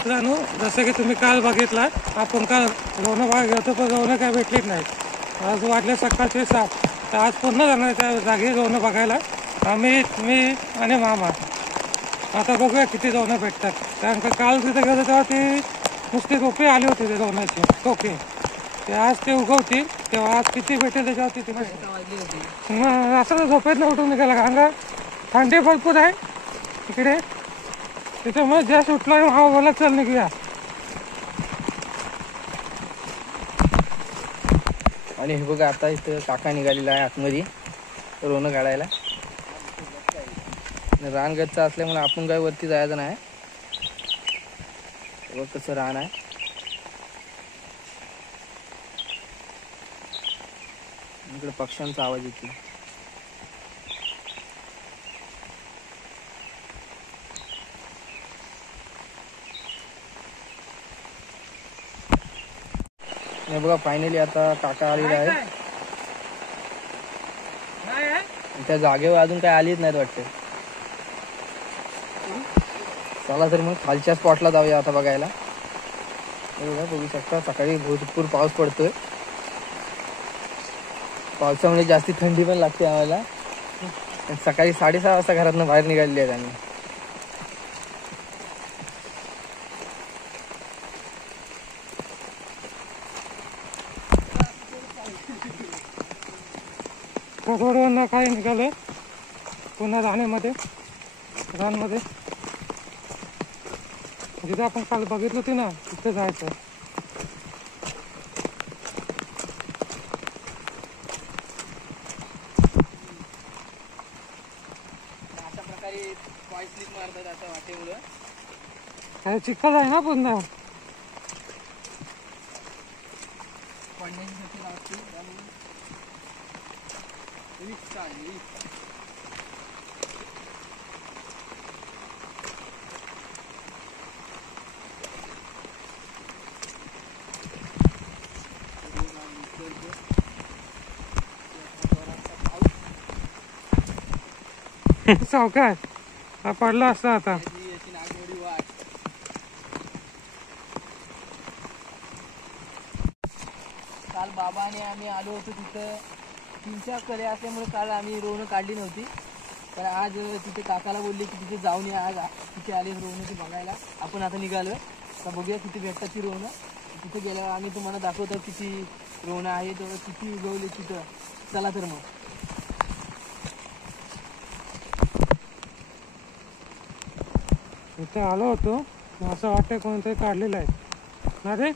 मित्रांनो, जसं की तुम्ही काल बघितला, आपण काल रोनं बघायला गेलो पण रोनं काय भेटलीच नाही. आज वाटले सकाळचे 7, तर आज पूर्ण जाणार त्या जागी रोनं बघायला. आम्ही, मी आणि मामा. आता बघूया किती रोनं भेटतात, कारण का काल तिथे गेलो तेव्हा ती नुसती रोपे आली होती ते रोनाची टोके. ते आज ते उगवतील तेव्हा आज किती भेटेल त्याच्यावरती ती मग असं झोपेत न उठून निघाला. कारण का थंडी भरपूर आहे इकडे, त्याच्यामुळे जस्ट उठला हा बोला चल निघूया. आणि हे बघा आता इथं काका निघालेला आहे आतमध्ये रोनं काढायला. रान गच्चा असल्यामुळे आपण काय वरती जायचं नाही. बघ कसं रान आहे. इकडे पक्ष्यांचा आवाज येतो. हे बघा फायनली आता काका आलेला आहे. त्या जागेवर अजून काय आलीच नाहीत वाटतं. चला तर मग खालच्या स्पॉटला जाऊया आता बघायला. बघू शकता सकाळी भरपूर पाऊस पडतोय. पावसामुळे जास्ती थंडी पण लागते आम्हाला. सकाळी 6:30 वाजता घरातून बाहेर निघालेली आहेत आम्ही. रोडवरनं काय निघालं पुन्हा राहण्यामध्ये रानमध्ये जिथं आपण काल बघितलं होती ना तिथे जायचं. अशा प्रकारे पाय स्लिप मारतात आता वाटेमुळं. काय चिखल आहे ना पुन्हा. सावकार हा पडला असता आता. काल बाबा आणि आम्ही आलो होतो तिथं 3-4 कडे असल्यामुळे काल आम्ही रोवणं काढली नव्हती. पण आज तिथे काकाला बोलले की तिथे जाऊन या, आज तिथे आले रोवणं ती बघायला. आपण आता निघालो. तर बघूया किती भेटतात ती रोवणं. तिथे गेल्यावर आम्ही तुम्हाला दाखवतो किती रोवणं आहे, तर किती उगवले तिथं. चला तर मग. इथे आलो होतो, असं वाटतं कोणतरी काढलेलं आहे ना रे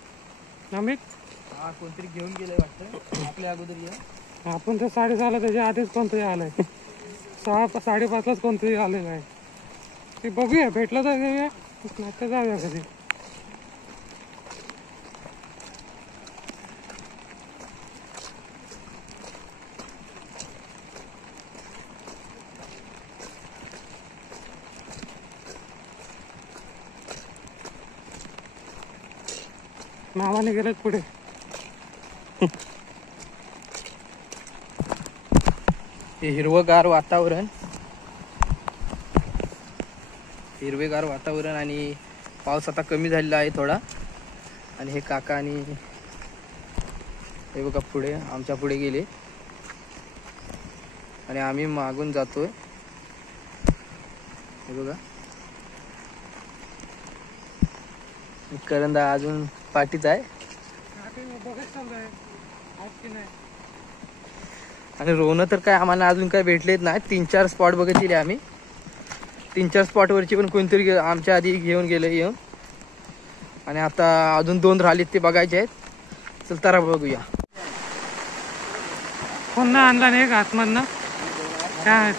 अमित. हा कोणतरी घेऊन गेलंय वाटतं आपल्या अगोदर या. आपण तर 6:30 त्याच्या आधीच कोणतरी आलंय. 6-5:30लाच कोणतरी आलेलं आहे. ते बघूया भेटलं तर घेऊया, नाही तर जाऊया कधी. मामाने गेलं पुढे. हे हिरवगार वातावरण, हिरवेगार वातावरण आणि पाऊस आता कमी झालेला आहे थोडा. आणि हे काका आणि हे बघा पुढे आमच्या पुढे गेले आणि आम्ही मागून जातोय. हे बघा करंदा अजून पाठीत आहे. आणि रोवणं तर काय आम्हाला अजून काय भेटलेत नाही. 3-4 स्पॉट बघितले आम्ही. 3-4 स्पॉटवरची पण कोणतरी आमच्या आधी घेऊन गेलं येऊन. आणि आता अजून 2 राहिलेत ते बघायचे आहेत. चल तर बघूया. पुन्हा आणला नाही का आतमधनं काय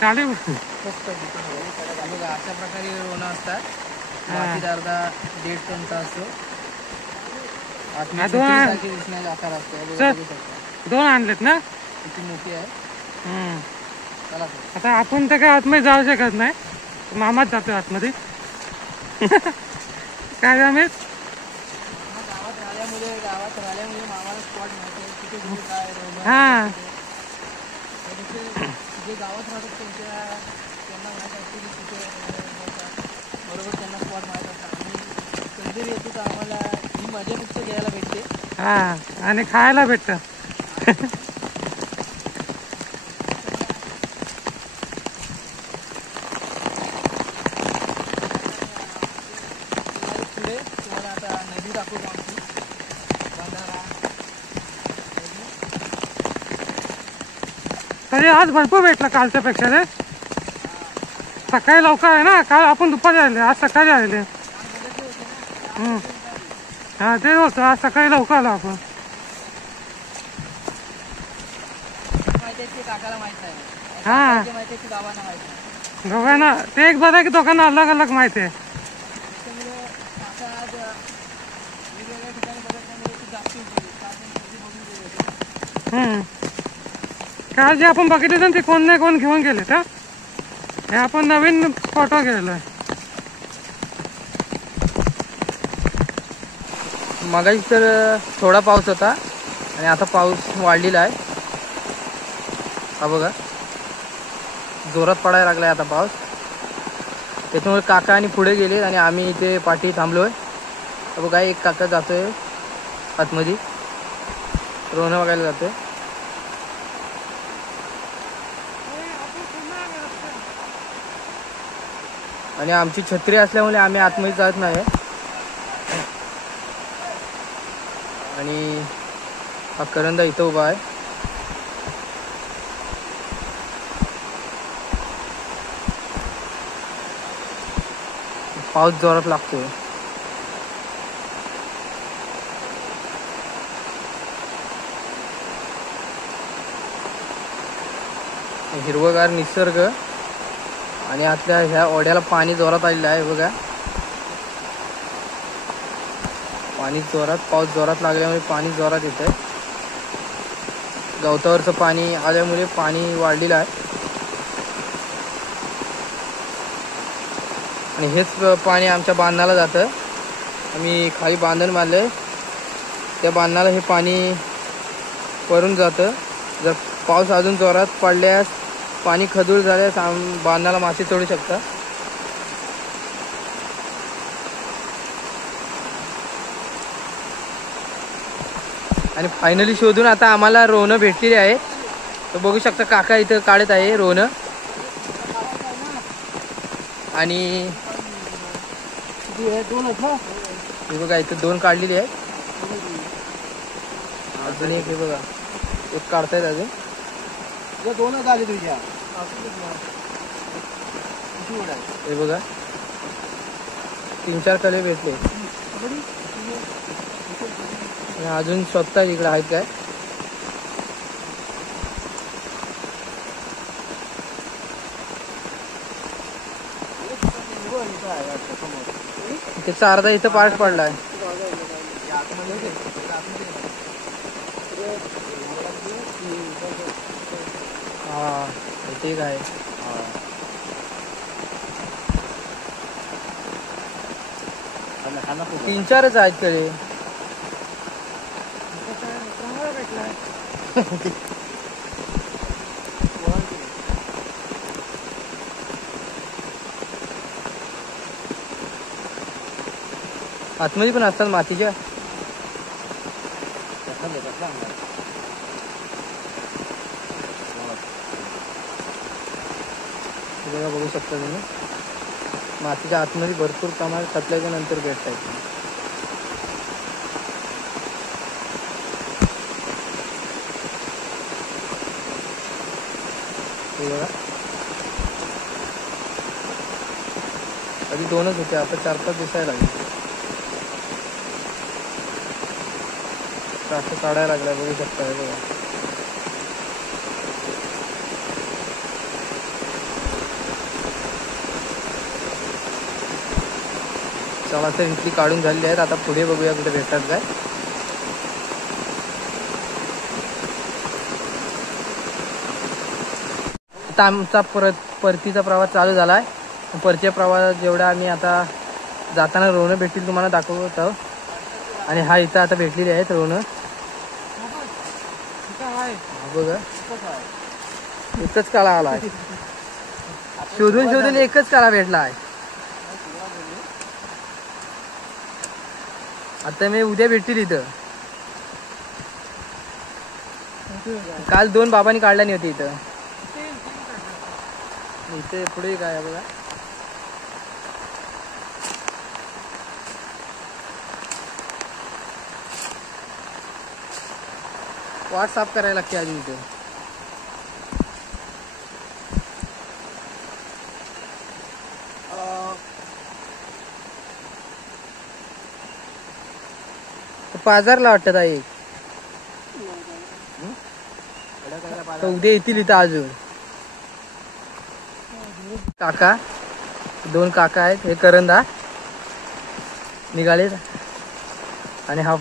चालेल. बघा अशा प्रकारे रोवणं असतात. वाटीत अर्धा 1.5 टनचा असतो. दिसण्याचा आकार असतो. 2 आणलेत ना, किती मोठी आहे. चला आता आपण तर काय आतमध्ये जाऊ शकत नाही, मामाच जातो आतमध्ये. काय रमेश. गावात राहिल्यामुळे मामाला स्पॉट माहिती आहे तिथे काय हा जे गावात राहतात त्यांना माहिती असते की तिथे बरोबर त्यांना स्पॉट माहीत असतात आणि कधीतरी येतो तर आम्हाला ही मजा फक्त घ्यायला भेटते. हा आणि खायला भेटतं. पुढे तुम्हाला आता नदी दाखवतो आमची बंधारा. तरी आज भरपूर भेटलं कालच्या पेक्षा रे. सकाळी लवकर आहे ना, काल आपण दुपारी आले, आज सकाळी आले. हा तेच होतं, आज सकाळी लवकर आलो आपण. माहिती आहे की काकाला माहित नाही, हा माहिती आहे की गावांना माहित नाही. दोघांना ते एक बरं आहे की दोघांना अलग अलग माहिती आहे. त्याच्यामुळे काका आज वेगवेगळ्या ठिकाणी बघितल्यामुळे ती जास्त होती. काका नदी बघून गेले होते. काल जे आपण बघितले ना ते कोण नाही कोण घेऊन गेले का, हे आपण नवीन फोटो गेलोय. मगाशी तर थोडा पाऊस होता आणि आता पाऊस वाढलेला आहे. हा बघा जोरात पडायला लागलाय आता पाऊस. त्याच्यामुळे काका आणि पुढे गेले आणि आम्ही इथे पाठी थांबलोय. बघा एक काका जातोय आतमध्ये, रोहणं बघायला जातोय. आणि आमची छत्री असल्यामुळे आम्ही आतमध्ये जात नाही. आणि हा करंदा इथं उभा आहे. पाऊस जोरात लागतोय. हिरवगार निसर्ग आणि आतल्या ह्या ओढ्याला पाणी जोरात आलेलं आहे बघा. पाणी जोरात, पाऊस जोरात लागल्यामुळे पाणी जोरात येत आहे. गवतावरचं पाणी आल्यामुळे पाणी वाढलेलं आहे. आणि हेच पाणी आमच्या बांधाला जातं. आम्ही खाली बांधण बांधलंय, त्या बांधाला हे पाणी वरून जातं. जर पाऊस अजून जोरात पडल्यास, पाणी खदूळ झाल्यास बांधाला मासे चढू शकतात. आणि फायनली शोधून आता आम्हाला रोहणं भेटलेली आहे. तर बघू शकता काका इथं काढत आहे रोहणं. आणि हे बघा इथं 2 काढलेली आहे. अजून एक हे बघा, एक काढतायत अजून. 2च आले तुझ्या. हे बघा 3-4 कले भेटले. अजून स्वतः इकडे आहेत काय. त्याचा अर्धा इथं पार्ट पडलाय. हा ठीक आहे. 3-4च आहेत कडे. आतमध्ये पण असतात मातीच्या. बघू शकता तुम्ही, मातीच्या आतमध्ये भरपूर प्रमाणात खतल्याच्या नंतर भेटत आहेत. बघा आधी 2च होते, आता 4-5 दिसायला लागले. असं काढायला लागलाय बघू शकता. हे बघा चला तर इथली काढून झालेली आहेत. आता पुढे बघूया कुठे भेटतात काय. आता आमचा परतीचा प्रवास चालू झाला आहे. परतीच्या प्रवासात जेवढा आम्ही आता जाताना रोहणं भेटतील तुम्हाला दाखवत आहोत. आणि हा इथं आता भेटलेली आहेत रोहणं. बघा एकच काळा आला आहे. शोधून एकच काळा भेटला आहे. आता मी उद्या भेटतील इथं. काल 2 बाबांनी काढला नाही होती इथं. इथे पुढे काय आहे बघा. वाट साफ करायला लागते अजून इथे. बाजारला वाटत आहे. तर उद्या येतील इथं अजून. काका 2 काका आहेत. हे करंदा निघाले आणि हा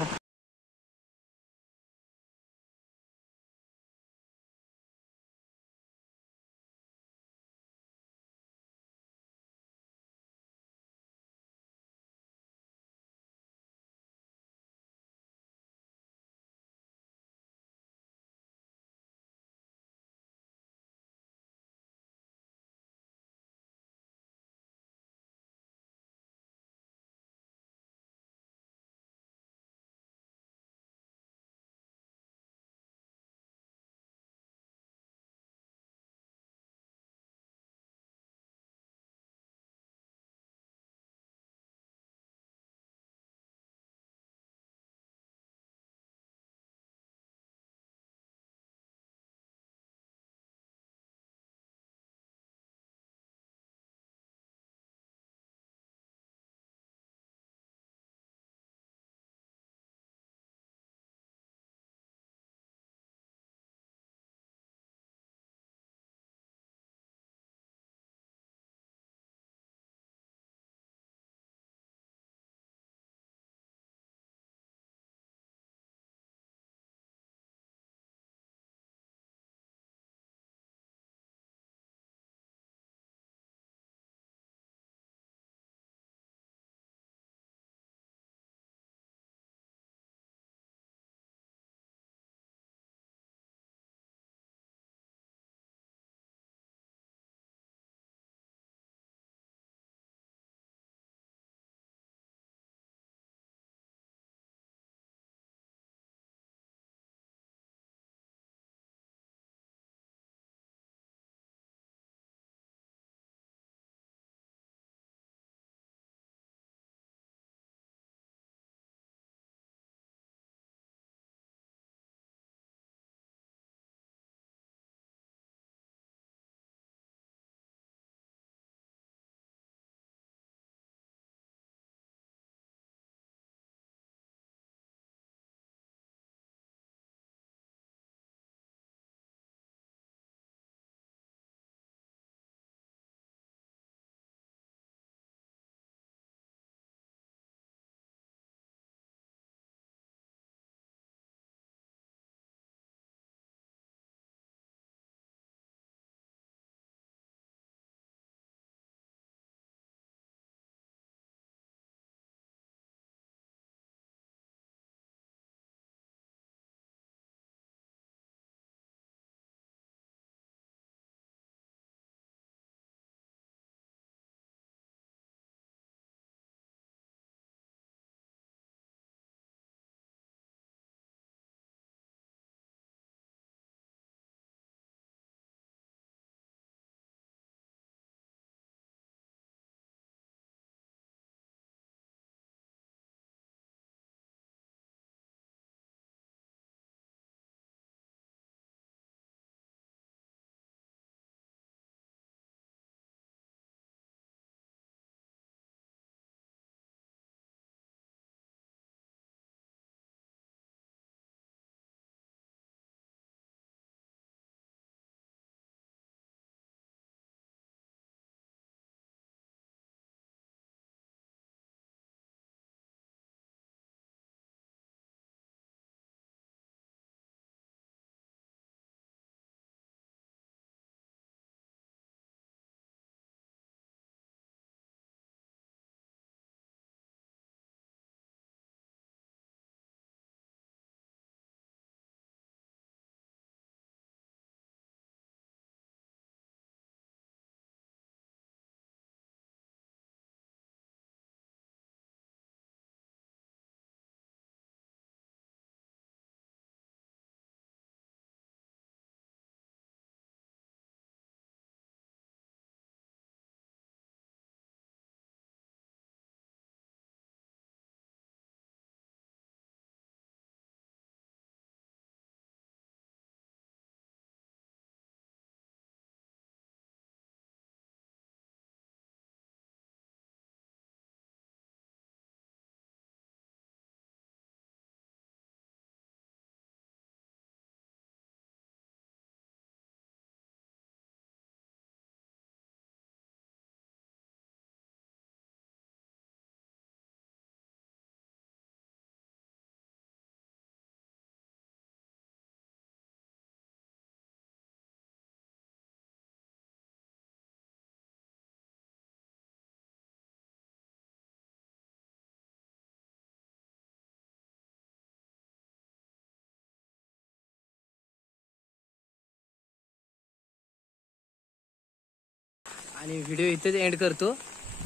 आणि व्हिडिओ इथेच एंड करतो.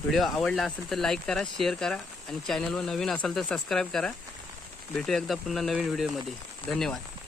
व्हिडिओ आवडला असेल तर लाईक करा, शेअर करा आणि चॅनलवर नवीन असाल तर सबस्क्राईब करा. भेटू एकदा पुन्हा नवीन व्हिडिओमध्ये. धन्यवाद.